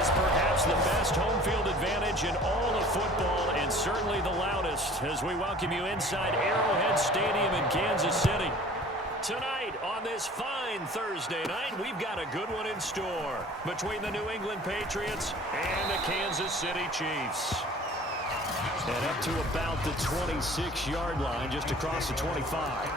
is perhaps the best home field advantage in all of football, and certainly the loudest, as we welcome you inside Arrowhead Stadium in Kansas City. Tonight, on this fine Thursday night, we've got a good one in store between the New England Patriots and the Kansas City Chiefs. And up to about the 26-yard line, just across the 25.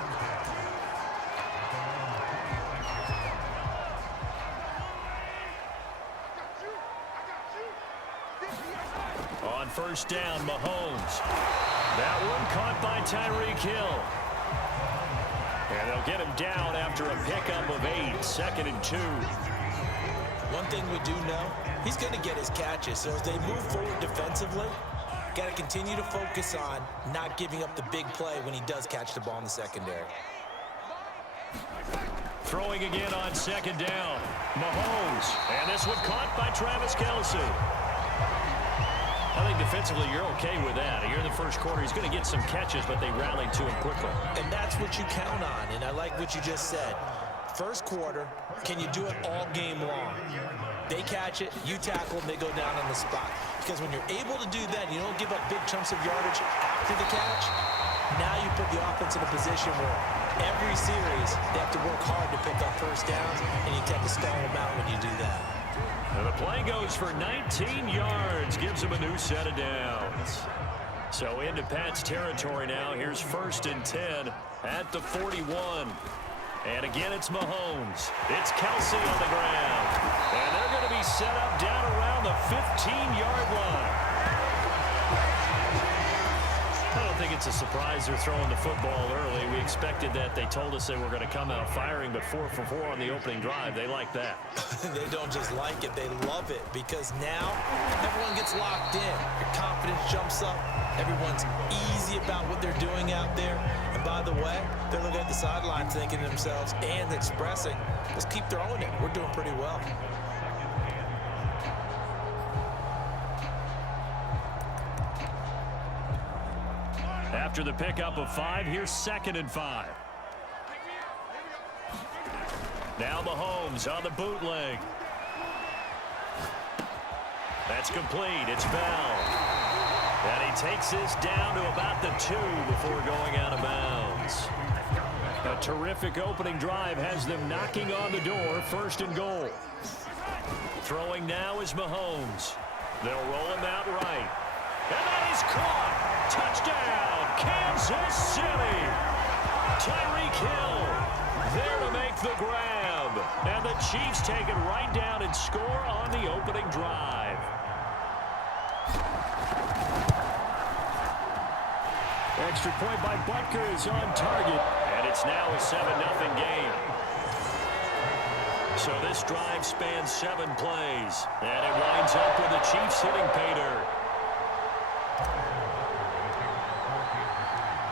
On first down, Mahomes. That one caught by Tyreek Hill. And they'll get him down after a pickup of 8, 2nd and 2. One thing we do know, he's going to get his catches. So as they move forward defensively, got to continue to focus on not giving up the big play when he does catch the ball in the secondary. Throwing again on 2nd down, Mahomes. And this one caught by Travis Kelce. I think defensively you're okay with that. Here in the first quarter, he's going to get some catches, but they rallied to him quickly. And that's what you count on, and I like what you just said. First quarter, can you do it all game long? They catch it, you tackle them, they go down on the spot. Because when you're able to do that, you don't give up big chunks of yardage after the catch, now you put the offense in a position where every series they have to work hard to pick up first downs, and you tend to stall them out when you do that. And the play goes for 19 yards, gives him a new set of downs. So into Pat's territory now. Here's 1st and 10 at the 41. And again, it's Mahomes. It's Kelce on the ground. And they're going to be set up down around the 15-yard line. I don't think it's a surprise they're throwing the football early. We expected that. They told us they were going to come out firing, but 4 for 4 on the opening drive. They like that. They don't just like it, they love it, because now everyone gets locked in. Your confidence jumps up. Everyone's easy about what they're doing out there. And by the way, they're looking at the sideline thinking to themselves and expressing, let's keep throwing it. We're doing pretty well. After the pickup of 5, here's 2nd and 5. Now Mahomes on the bootleg. That's complete. It's Bell. And he takes this down to about the 2 before going out of bounds. A terrific opening drive has them knocking on the door. 1st and goal. Throwing now is Mahomes. They'll roll him out right. And that is caught. Touchdown, Kansas City. Tyreek Hill there to make the grab. And the Chiefs take it right down and score on the opening drive. Extra point by Butker is on target. And it's now a 7-0 game. So this drive spans 7 plays. And it winds up with the Chiefs hitting pay dirt.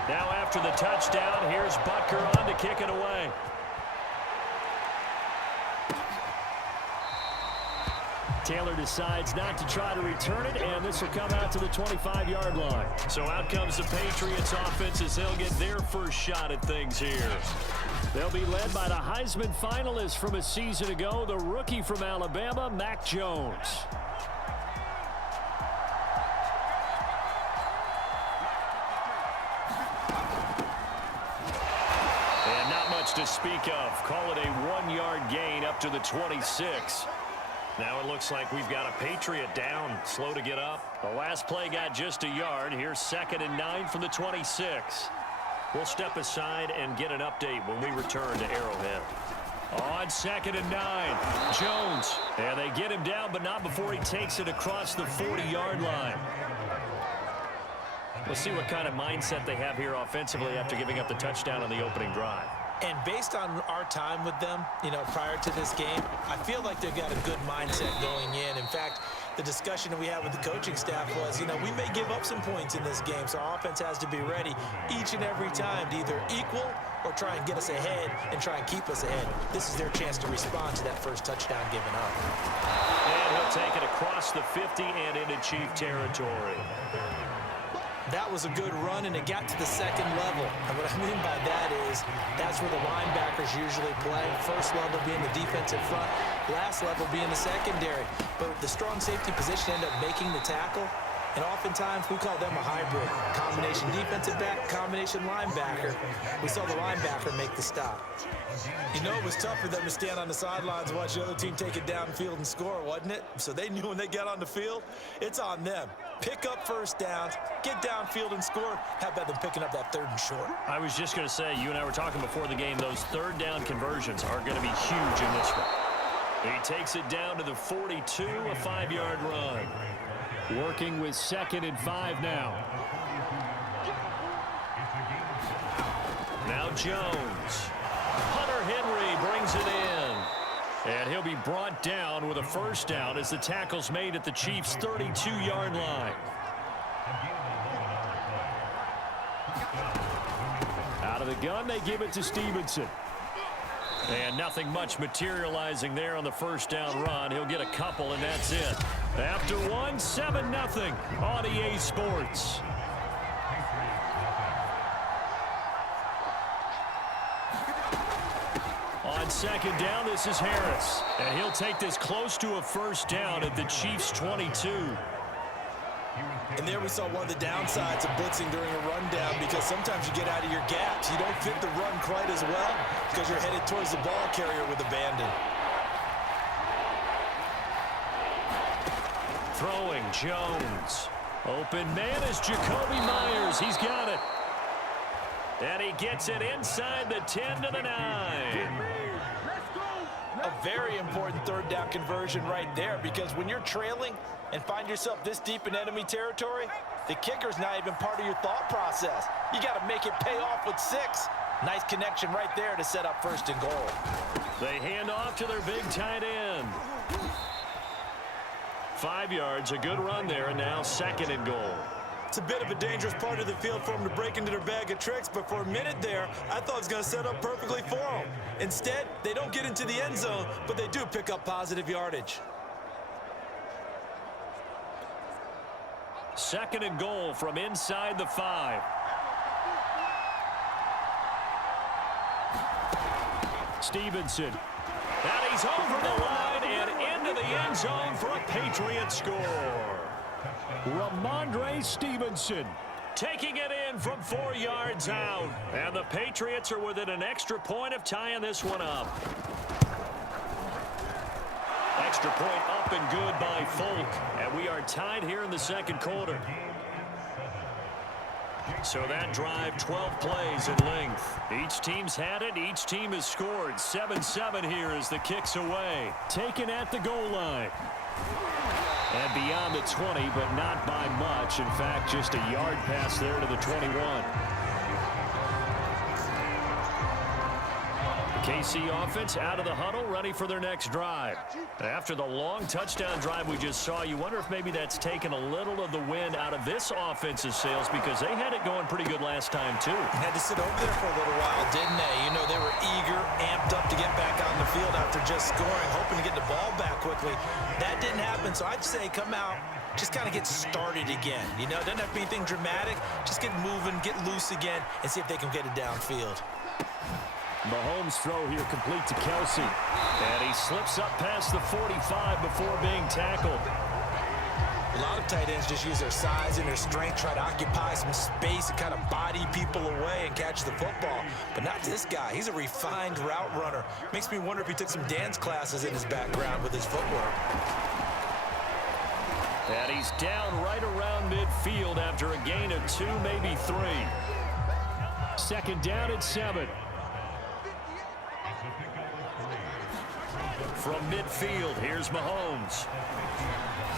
Now after the touchdown, here's Butker on to kick it away. Taylor decides not to try to return it, and this will come out to the 25-yard line. So out comes the Patriots offense as they'll get their first shot at things here. They'll be led by the Heisman finalist from a season ago, the rookie from Alabama, Mac Jones. To speak of. Call it a 1-yard gain up to the 26. Now it looks like we've got a Patriot down, slow to get up. The last play got just a yard. Here's 2nd and 9 from the 26. We'll step aside and get an update when we return to Arrowhead. On 2nd and 9, Jones. And they get him down, but not before he takes it across the 40-yard line. We'll see what kind of mindset they have here offensively after giving up the touchdown on the opening drive. And based on our time with them, prior to this game, I feel like they've got a good mindset going in. In fact, the discussion that we had with the coaching staff was, we may give up some points in this game, so our offense has to be ready each and every time to either equal or try and get us ahead and try and keep us ahead. This is their chance to respond to that first touchdown given up. And he'll take it across the 50 and into Chief territory. That was a good run, and it got to the 2nd level. And what I mean by that is that's where the linebackers usually play. First level being the defensive front. last level being the secondary. But the strong safety position ended up making the tackle. And oftentimes, we call them a hybrid. Combination defensive back, combination linebacker. We saw the linebacker make the stop. You know, it was tough for them to stand on the sidelines and watch the other team take it downfield and score, wasn't it? So they knew when they got on the field, it's on them. Pick up first downs, get downfield and score. How about them picking up that 3rd and short? I was just going to say, you and I were talking before the game, those 3rd down conversions are going to be huge in this one. He takes it down to the 42, a 5-yard run. Working with 2nd and 5 now. Now Jones. Hunter Henry brings it in. And he'll be brought down with a 1st down as the tackle's made at the Chiefs' 32-yard line. Out of the gun, they give it to Stevenson. And nothing much materializing there on the 1st down run. He'll get a couple, and that's it. After one, 7-0 on EA Sports. On 2nd down, this is Harris. And he'll take this close to a 1st down at the Chiefs' 22. And there we saw one of the downsides of blitzing during a rundown, because sometimes you get out of your gaps. You don't fit the run quite as well because you're headed towards the ball carrier with abandon. Throwing Jones. Open man is Jacoby Myers. He's got it. And he gets it inside the 10 to the 9. A very important 3rd down conversion right there, because when you're trailing and find yourself this deep in enemy territory, the kicker's not even part of your thought process. You got to make it pay off with 6. Nice connection right there to set up 1st and goal. They hand off to their big tight end. 5 yards, a good run there, and now 2nd and goal. It's a bit of a dangerous part of the field for them to break into their bag of tricks, but for a minute there, I thought it was going to set up perfectly for them. Instead, they don't get into the end zone, but they do pick up positive yardage. 2nd and goal from inside the 5. Stevenson. And he's over the line and into the end zone for a Patriots score. Ramondre Stevenson taking it in from 4 yards out. And the Patriots are within an extra point of tying this one up. Extra point up and good by Folk. And we are tied here in the 2nd quarter. So that drive, 12 plays in length. Each team's had it. Each team has scored. 7-7 here as the kick's away. Taken at the goal line. And beyond the 20, but not by much. In fact, just a yard pass there to the 21. The KC offense out of the huddle, ready for their next drive. After the long touchdown drive we just saw, you wonder if maybe that's taken a little of the wind out of this offense's sails, because they had it going pretty good last time, too. Had to sit over there for a little while, didn't they? You know, they were eager, amped up to get back on the field after just scoring, hoping to get the ball back quickly. That didn't happen, so I'd say come out, just kind of get started again. You know, doesn't have to be anything dramatic. Just get moving, get loose again, and see if they can get it downfield. Mahomes' throw here complete to Kelsey. And he slips up past the 45 before being tackled. A lot of tight ends just use their size and their strength, try to occupy some space and kind of body people away and catch the football. But not this guy. He's a refined route runner. Makes me wonder if he took some dance classes in his background with his footwork. And he's down right around midfield after a gain of 2, maybe 3. 2nd down at 7. From midfield, here's Mahomes.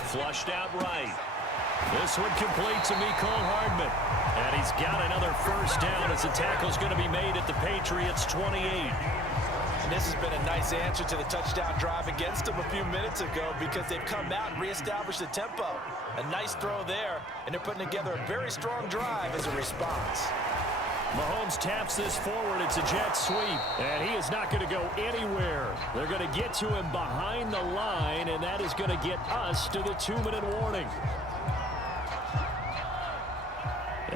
Flushed out right. This one complete to Mecole Hardman. And he's got another 1st down as the tackle's going to be made at the Patriots' 28. And this has been a nice answer to the touchdown drive against them a few minutes ago, because they've come out and reestablished the tempo. A nice throw there, and they're putting together a very strong drive as a response. Mahomes taps this forward. It's a jet sweep, and he is not going to go anywhere. They're going to get to him behind the line, and that is going to get us to the 2-minute warning.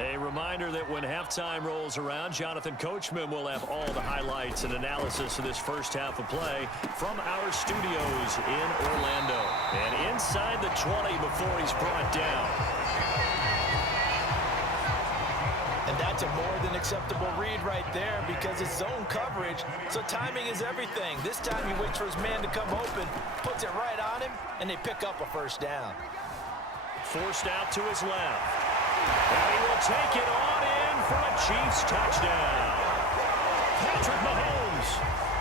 A reminder that when halftime rolls around, Jonathan Coachman will have all the highlights and analysis of this first half of play from our studios in Orlando. And inside the 20 before he's brought down. And that's a more than acceptable read right there because it's zone coverage, so timing is everything. This time he waits for his man to come open, puts it right on him, and they pick up a first down. Forced out to his left. And he will take it on in for a Chiefs touchdown. Patrick Mahomes,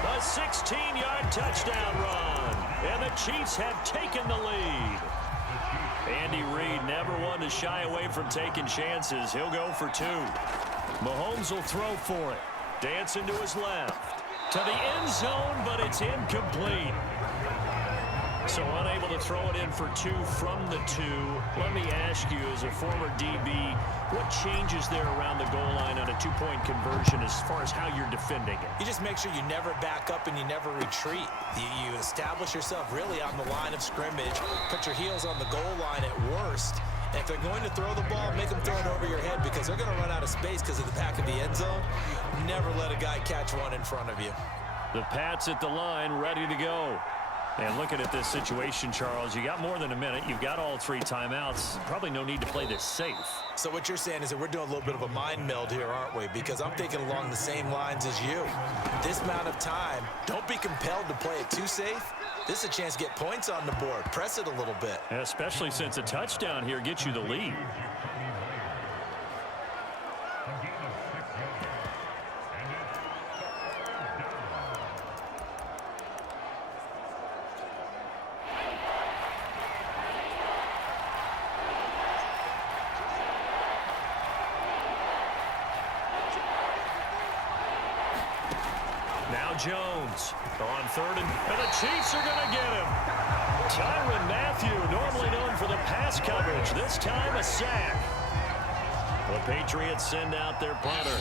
a 16-yard touchdown run. And the Chiefs have taken the lead. Andy Reid never one to shy away from taking chances. He'll go for two. Mahomes will throw for it. Dancing to his left. To the end zone, but it's incomplete. So unable to throw it in for two from the two. Let me ask you, as a former DB, what changes there around the goal line on a two-point conversion as far as how you're defending it? You just make sure you never back up and you never retreat. You establish yourself really on the line of scrimmage, put your heels on the goal line at worst. And if they're going to throw the ball, make them throw it over your head because they're going to run out of space because of the back of the end zone. Never let a guy catch one in front of you. The Pats at the line, ready to go. And looking at this situation, Charles, you got more than a minute. You've got all three timeouts. Probably no need to play this safe. So what you're saying is that we're doing a little bit of a mind meld here, aren't we? Because I'm thinking along the same lines as you. This amount of time, don't be compelled to play it too safe. This is a chance to get points on the board. Press it a little bit. Especially since a touchdown here gets you the lead. Jones on third, and the Chiefs are going to get him. Tyrann Mathieu, normally known for the pass coverage, this time a sack. The Patriots send out their punter.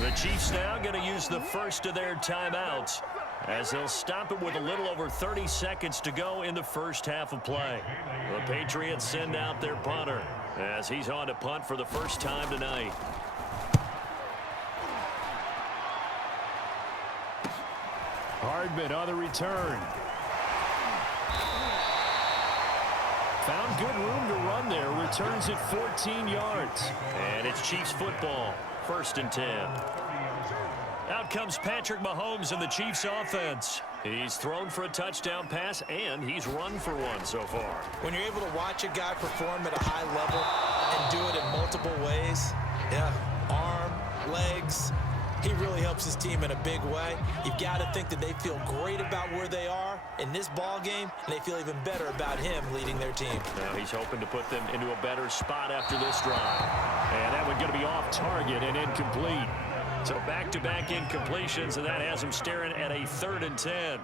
The Chiefs now going to use the first of their timeouts as they'll stop it with a little over 30 seconds to go in the first half of play. The Patriots send out their punter as he's on to punt for the first time tonight. Hardman on the return. Found good room to run there. Returns it 14 yards. And it's Chiefs football. 1st and 10. Out comes Patrick Mahomes in the Chiefs offense. He's thrown for a touchdown pass, and he's run for one so far. When you're able to watch a guy perform at a high level and do it in multiple ways, arm, legs, he really helps his team in a big way. You've got to think that they feel great about where they are in this ball game, and they feel even better about him leading their team. Now he's hoping to put them into a better spot after this drive. And that one's going to be off target and incomplete. So back-to-back incompletions, and that has him staring at a 3rd and 10.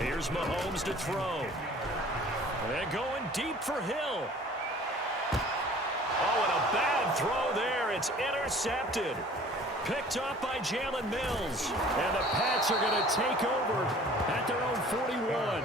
Here's Mahomes to throw. And going deep for Hill. Oh, and a bad throw there. It's intercepted. Picked up by Jalen Mills. And the Pats are going to take over at their own 41.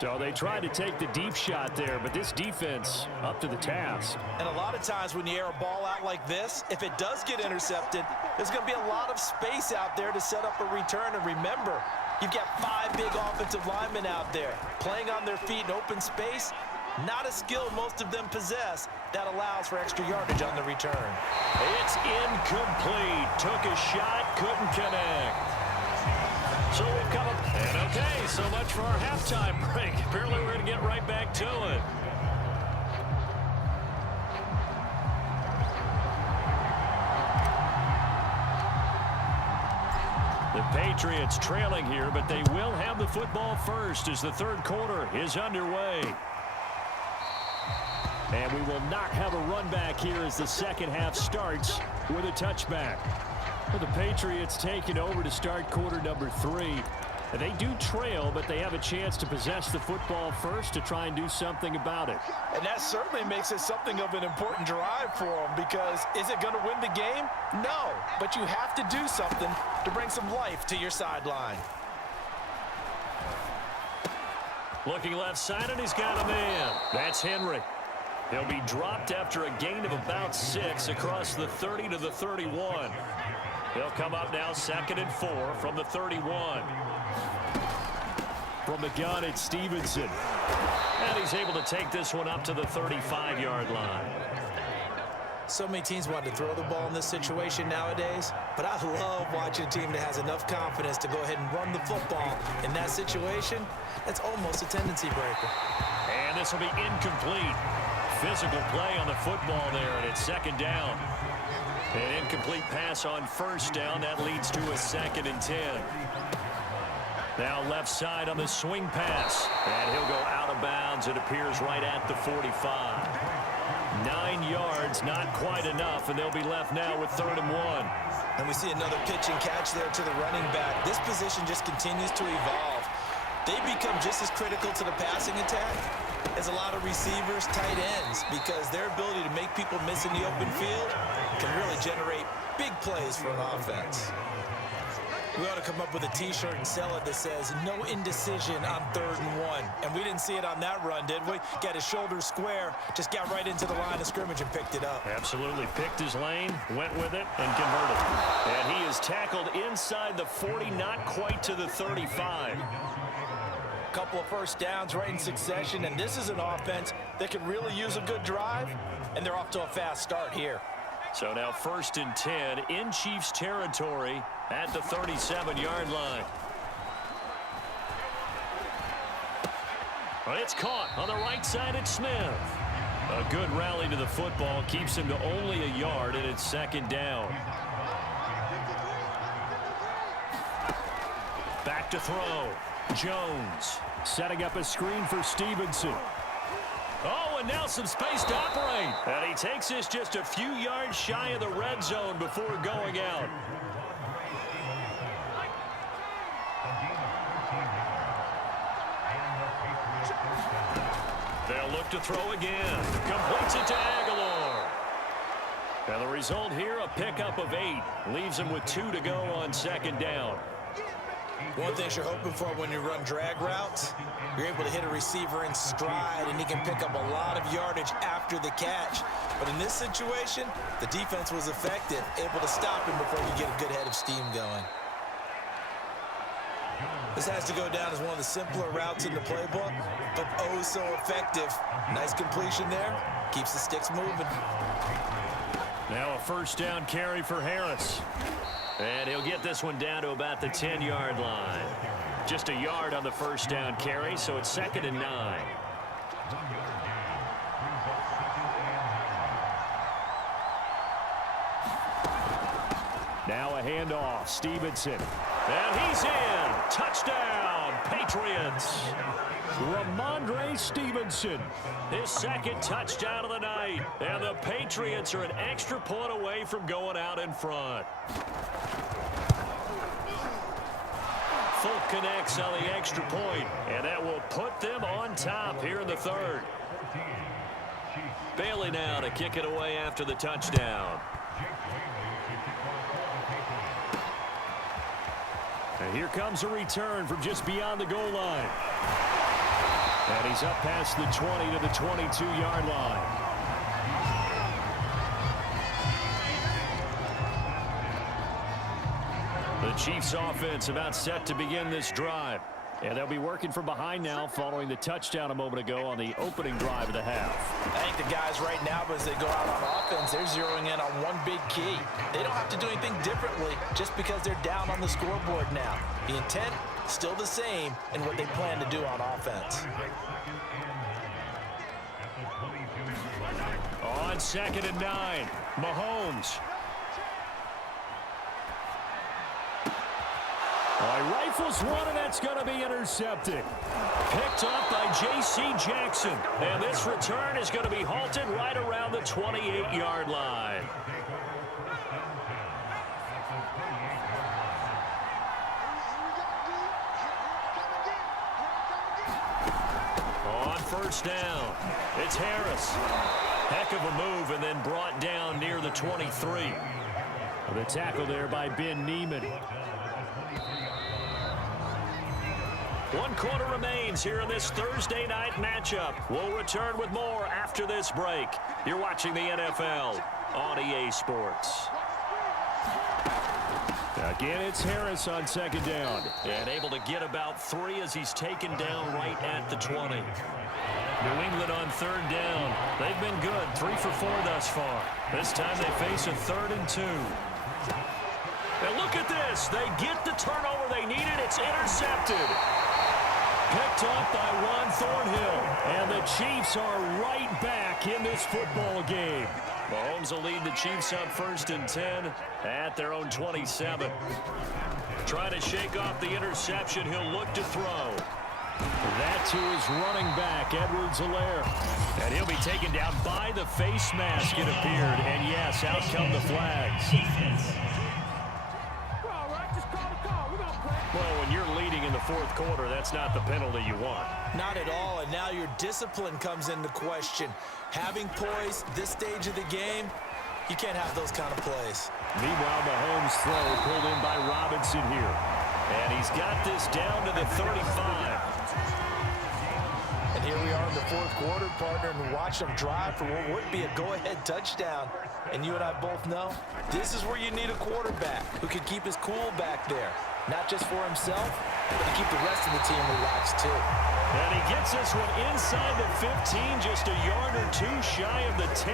So they tried to take the deep shot there, but this defense up to the task. And a lot of times when you air a ball out like this, if it does get intercepted, there's going to be a lot of space out there to set up a return. And remember, you've got 5 big offensive linemen out there playing on their feet in open space. Not a skill most of them possess. That allows for extra yardage on the return. It's incomplete. Took a shot, couldn't connect. So we've come up. And okay, so much for our halftime break. Apparently we're going to get right back to it. The Patriots trailing here, but they will have the football first as the 3rd quarter is underway. And we will not have a run back here as the second half starts with a touchback. Well, the Patriots taking over to start quarter number 3. They do trail, but they have a chance to possess the football first to try and do something about it. And that certainly makes it something of an important drive for them, because is it going to win the game? No, but you have to do something to bring some life to your sideline. Looking left side, and he's got a man. That's Henry. He'll be dropped after a gain of about 6 across the 30 to the 31. He'll come up now 2nd and 4 from the 31. From the gun, it's Stevenson. And he's able to take this one up to the 35-yard line. So many teams want to throw the ball in this situation nowadays, but I love watching a team that has enough confidence to go ahead and run the football. In that situation, that's almost a tendency breaker. And this will be incomplete. Physical play on the football there, and it's 2nd down. An incomplete pass on 1st down. That leads to a 2nd and 10. Now left side on the swing pass. And he'll go out of bounds. It appears right at the 45. 9 yards, not quite enough, and they'll be left now with 3rd and 1. And we see another pitch and catch there to the running back. This position just continues to evolve. They become just as critical to the passing attack as a lot of receivers, tight ends, because their ability to make people miss in the open field can really generate big plays for an offense. We ought to come up with a T-shirt and sell it that says, no indecision on 3rd and 1. And we didn't see it on that run, did we? Got his shoulders square, just got right into the line of scrimmage and picked it up. Absolutely. Picked his lane, went with it, and converted. And he is tackled inside the 40, not quite to the 35. Couple of 1st downs right in succession, and this is an offense that could really use a good drive, and they're off to a fast start here. So now 1st and 10 in Chiefs territory at the 37-yard line. Well, it's caught on the right side at Smith. A good rally to the football keeps him to only a yard, and it's 2nd down. Back to throw. Jones setting up a screen for Stevenson. Oh, and now some space to operate. And he takes this just a few yards shy of the red zone before going out. They'll look to throw again. Completes it to Aguilar. And the result here, a pickup of 8. Leaves him with 2 to go on 2nd down. One thing you're hoping for when you run drag routes, you're able to hit a receiver in stride, and he can pick up a lot of yardage after the catch. But in this situation, the defense was effective, able to stop him before you get a good head of steam going. This has to go down as one of the simpler routes in the playbook, but oh so effective. Nice completion there. Keeps the sticks moving. Now a 1st down carry for Harris. And he'll get this one down to about the 10-yard line. Just a yard on the 1st down carry, so it's 2nd and 9. Now a handoff. Stevenson. And he's in. Touchdown, Patriots. Ramondre Stevenson, his 2nd touchdown of the night. And the Patriots are an extra point away from going out in front. Folk connects on the extra point, and that will put them on top here in the 3rd. Bailey now to kick it away after the touchdown. And here comes a return from just beyond the goal line. And he's up past the 20 to the 22-yard line. The Chiefs offense about set to begin this drive. And they'll be working from behind now following the touchdown a moment ago on the opening drive of the half. I think the guys right now, as they go out on offense, they're zeroing in on one big key. They don't have to do anything differently just because they're down on the scoreboard now. The intent, still the same in what they plan to do on offense. On 2nd and 9, Mahomes. Rifles one, and that's going to be intercepted. Picked up by J.C. Jackson. And this return is going to be halted right around the 28-yard line. On 1st down, it's Harris. Heck of a move, and then brought down near the 23. The tackle there by Ben Neiman. 1 quarter remains here in this Thursday night matchup. We'll return with more after this break. You're watching the NFL on EA Sports. Again, it's Harris on second down. And able to get about 3 as he's taken down right at the 20. New England on third down. They've been good, 3 for 4 thus far. This time they face a 3rd and 2. And look at this. They get the turnover they needed. It's intercepted. Picked up by Ron Thornhill. And the Chiefs are right back in this football game. Mahomes will lead the Chiefs up 1st and 10 at their own 27. Trying to shake off the interception. He'll look to throw. That to his running back, Edwards-Helaire. And he'll be taken down by the face mask, it appeared. And yes, out come the flags. Well, when you're leading in the 4th quarter, that's not the penalty you want. Not at all, and now your discipline comes into question. Having poise this stage of the game, you can't have those kind of plays. Meanwhile, Mahomes' throw pulled in by Robinson here. And he's got this down to the 35. And here we are in the 4th quarter, partner, and watch them drive for what would be a go-ahead touchdown. And you and I both know this is where you need a quarterback who can keep his cool back there. Not just for himself, but to keep the rest of the team relaxed too. And he gets this one inside the 15, just a yard or 2 shy of the 10.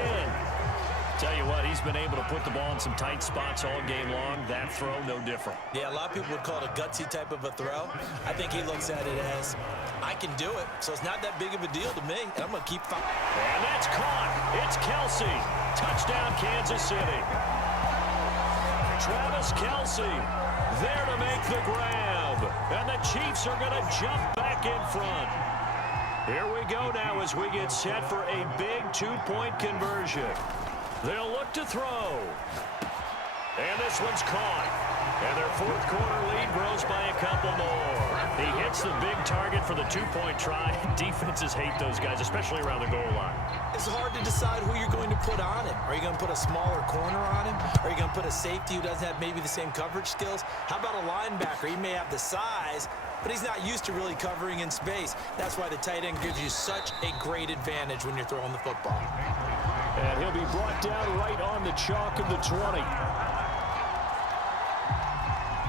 Tell you what, he's been able to put the ball in some tight spots all game long. That throw, no different. Yeah, a lot of people would call it a gutsy type of a throw. I think he looks at it as, I can do it, so it's not that big of a deal to me, and I'm going to keep firing. And that's caught. It's Kelsey. Touchdown, Kansas City. Travis Kelsey there to make the grab. And the Chiefs are going to jump back in front. Here we go now as we get set for a big 2-point conversion. They'll look to throw. And this one's caught. And their 4th quarter lead grows by a couple more. He hits the big target for the 2-point try. Defenses hate those guys, especially around the goal line. It's hard to decide who you're going to put on him. Are you going to put a smaller corner on him? Are you going to put a safety who doesn't have maybe the same coverage skills? How about a linebacker? He may have the size, but he's not used to really covering in space. That's why the tight end gives you such a great advantage when you're throwing the football. And he'll be brought down right on the chalk of the 20.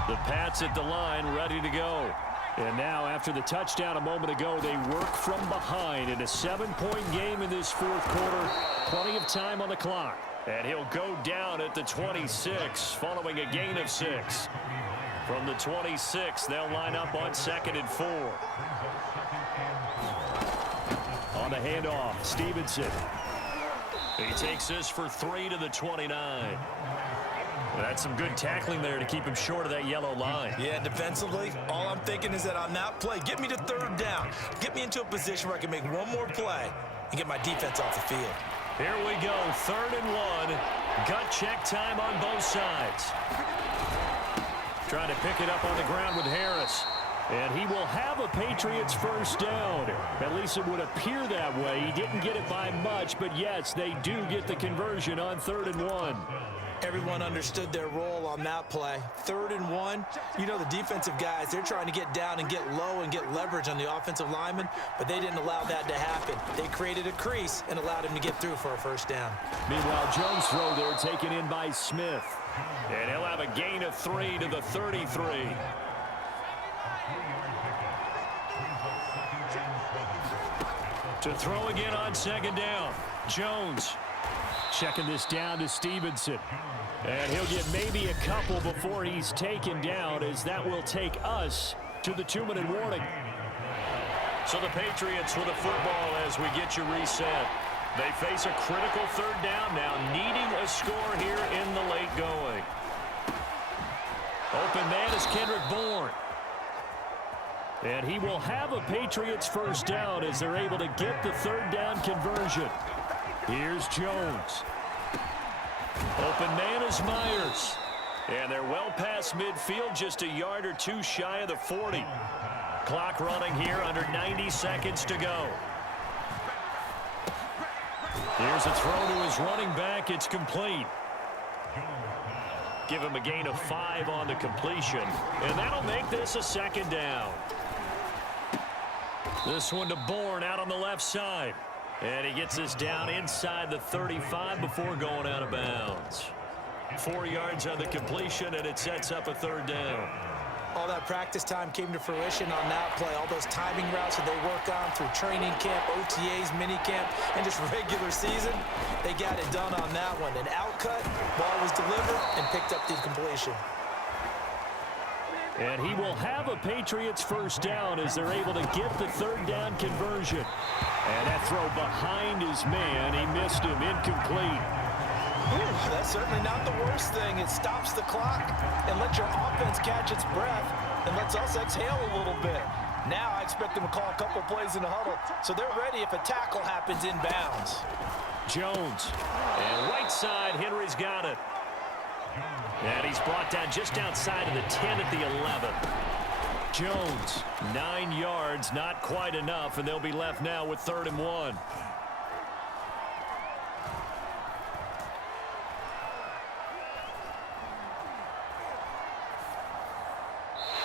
The Pats at the line, ready to go. And now, after the touchdown a moment ago, they work from behind in a 7-point game in this 4th quarter. Plenty of time on the clock. And he'll go down at the 26, following a gain of 6. From the 26, they'll line up on 2nd and 4. On the handoff, Stevenson. He takes this for 3 to the 29. That's some good tackling there to keep him short of that yellow line. Yeah, defensively, all I'm thinking is that on that play, get me to 3rd down. Get me into a position where I can make one more play and get my defense off the field. Here we go, 3rd and 1. Gut check time on both sides. Trying to pick it up on the ground with Harris. And he will have a Patriots 1st down. At least it would appear that way. He didn't get it by much, but yes, they do get the conversion on 3rd and 1. Everyone understood their role on that play. 3rd and 1, you know the defensive guys, they're trying to get down and get low and get leverage on the offensive lineman, but they didn't allow that to happen. They created a crease and allowed him to get through for a 1st down. Meanwhile, Jones' throw there taken in by Smith. And he'll have a gain of 3 to the 33. To throw again on 2nd down. Jones checking this down to Stevenson. And he'll get maybe a couple before he's taken down, as that will take us to the 2-minute warning. So the Patriots with a football as we get you reset. They face a critical 3rd down now, needing a score here in the late going. Open man is Kendrick Bourne. And he will have a Patriots 1st down as they're able to get the 3rd down conversion. Here's Jones. Open man is Myers. And they're well past midfield, just a yard or 2 shy of the 40. Clock running here, under 90 seconds to go. Here's a throw to his running back. It's complete. Give him a gain of 5 on the completion. And that'll make this a 2nd down. This one to Bourne out on the left side. And he gets us down inside the 35 before going out of bounds. 4 yards on the completion, and it sets up a third down. All that practice time came to fruition on that play. All those timing routes that they work on through training camp, OTAs, minicamp, and just regular season, they got it done on that one. An outcut, ball was delivered, and picked up the completion. And he will have a Patriots first down as they're able to get the third down conversion. And that throw behind his man, he missed him, incomplete. Ooh, that's certainly not the worst thing. It stops the clock and lets your offense catch its breath and lets us exhale a little bit. Now I expect them to call a couple plays in the huddle, so they're ready if a tackle happens inbounds. Jones. And right side, Henry's got it. And he's brought down just outside of the 10 at the 11. Jones. 9 yards, not quite enough, and they'll be left now with 3rd and 1.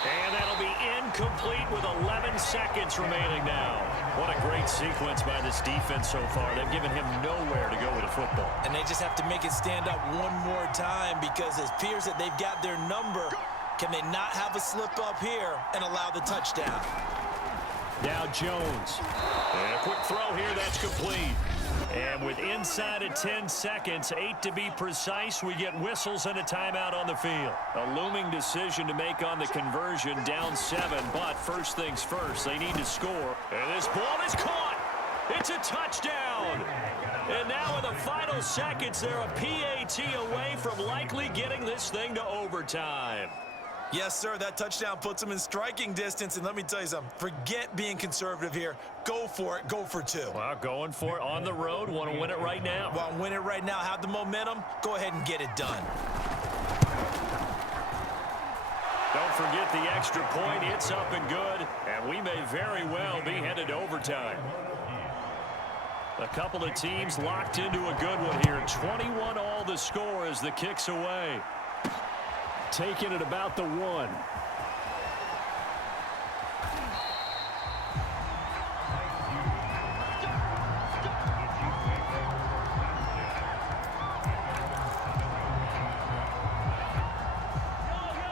And that'll be incomplete with 11 seconds remaining now. What a great sequence by this defense so far. They've given him nowhere to go with the football. And they just have to make it stand up one more time because it appears that they've got their number. Can they not have a slip up here and allow the touchdown? Now Jones. And a quick throw here, that's complete. And with inside of 10 seconds, 8 to be precise, we get whistles and a timeout on the field. A looming decision to make on the conversion, down 7, but first things first, they need to score. And this ball is caught. It's a touchdown. And now in the final seconds, they're a PAT away from likely getting this thing to overtime. Yes, sir, that touchdown puts them in striking distance. And let me tell you something, forget being conservative here. Go for it, go for 2. Well, going for it on the road. Want to win it right now. Want to win it right now, have the momentum, go ahead and get it done. Don't forget the extra point. It's up and good. And we may very well be headed to overtime. A couple of teams locked into a good one here. 21 all the score as the kick's away. Taking it about the 1.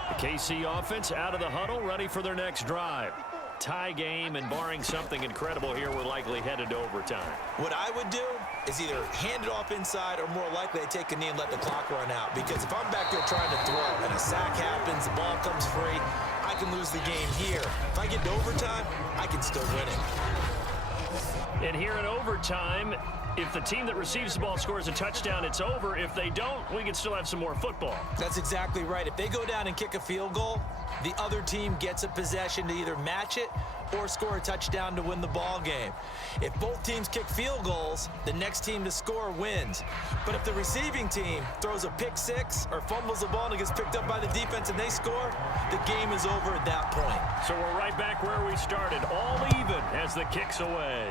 The KC offense out of the huddle, ready for their next drive. Tie game, and barring something incredible here, we're likely headed to overtime. What I would do is either hand it off inside or more likely I take a knee and let the clock run out. Because if I'm back there trying to throw and a sack happens, the ball comes free, I can lose the game here. If I get to overtime, I can still win it. And here in overtime, if the team that receives the ball scores a touchdown, it's over. If they don't, we can still have some more football. That's exactly right. If they go down and kick a field goal, the other team gets a possession to either match it or score a touchdown to win the ball game. If both teams kick field goals, the next team to score wins. But if the receiving team throws a pick 6 or fumbles the ball and it gets picked up by the defense and they score, the game is over at that point. So we're right back where we started, all even as the kick's away.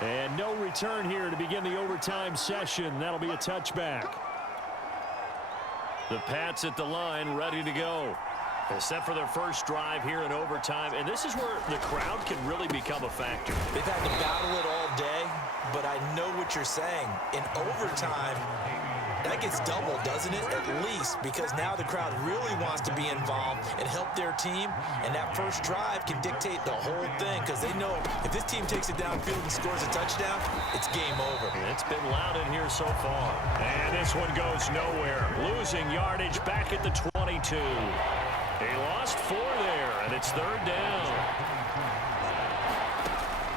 And no return here to begin the overtime session. That'll be a touchback. The Pats at the line, ready to go. They're set for their first drive here in overtime, and this is where the crowd can really become a factor. They've had to battle it all day, but I know what you're saying. In overtime, that gets doubled, doesn't it? At least, because now the crowd really wants to be involved and help their team, and that first drive can dictate the whole thing because they know if this team takes it downfield and scores a touchdown, it's game over. It's been loud in here so far. And this one goes nowhere. Losing yardage back at the 22. He lost 4 there, and it's 3rd down.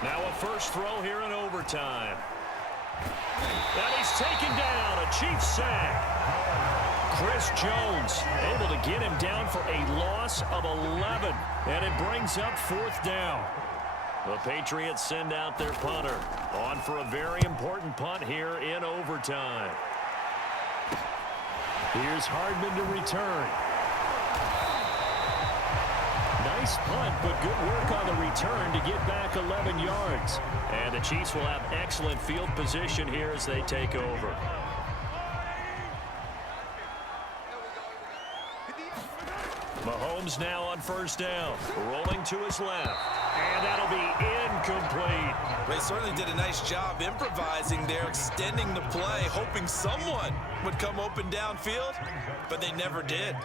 Now a first throw here in overtime. And he's taken down, a Cheifs sack. Chris Jones able to get him down for a loss of 11, and it brings up 4th down. The Patriots send out their punter on for a very important punt here in overtime. Here's Hardman to return. Nice punt, but good work on the return to get back 11 yards. And the Chiefs will have excellent field position here as they take over. Mahomes Mahomes now on first down. Rolling to his left. And that'll be incomplete. They certainly did a nice job improvising there, extending the play, hoping someone would come open downfield, but they never did.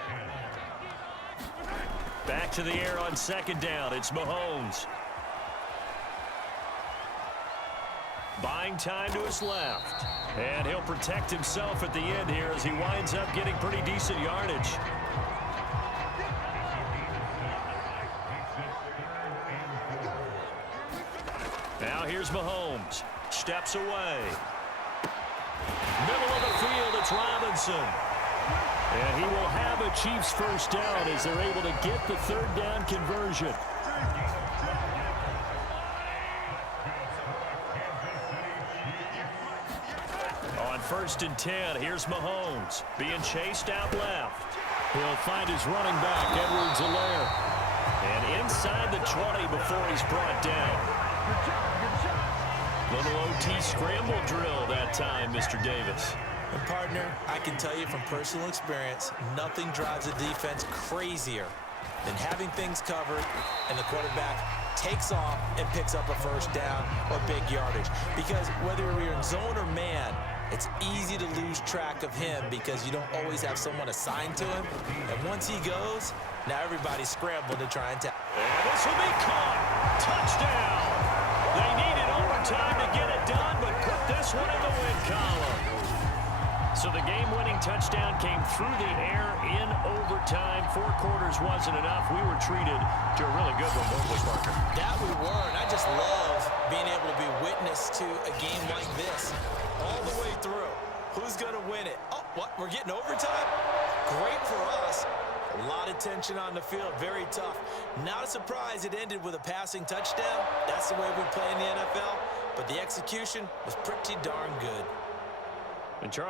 Back to the air on second down. It's Mahomes. Buying time to his left. And he'll protect himself at the end here as he winds up getting pretty decent yardage. Now here's Mahomes. Steps away. Middle of the field, it's Robinson. And he will have a Chiefs first down as they're able to get the third down conversion. On first and 10, here's Mahomes being chased out left. He'll find his running back, Edwards-Helaire. And inside the 20 before he's brought down. Little OT scramble drill that time, Mr. Davis. And partner, I can tell you from personal experience, nothing drives a defense crazier than having things covered and the quarterback takes off and picks up a first down or big yardage. Because whether you're in zone or man, it's easy to lose track of him because you don't always have someone assigned to him. And once he goes, now everybody's scrambling to try and tackle. And this will be caught. Touchdown. They needed overtime to get it done, but put this one in the win column. So the game-winning touchdown came through the air in overtime. 4 quarters wasn't enough. We were treated to a really good one, weren't we, Parker? That we were, and I just love being able to be witness to a game like this. All the way through. Who's going to win it? Oh, what? We're getting overtime? Great for us. A lot of tension on the field. Very tough. Not a surprise it ended with a passing touchdown. That's the way we play in the NFL. But the execution was pretty darn good. And Charles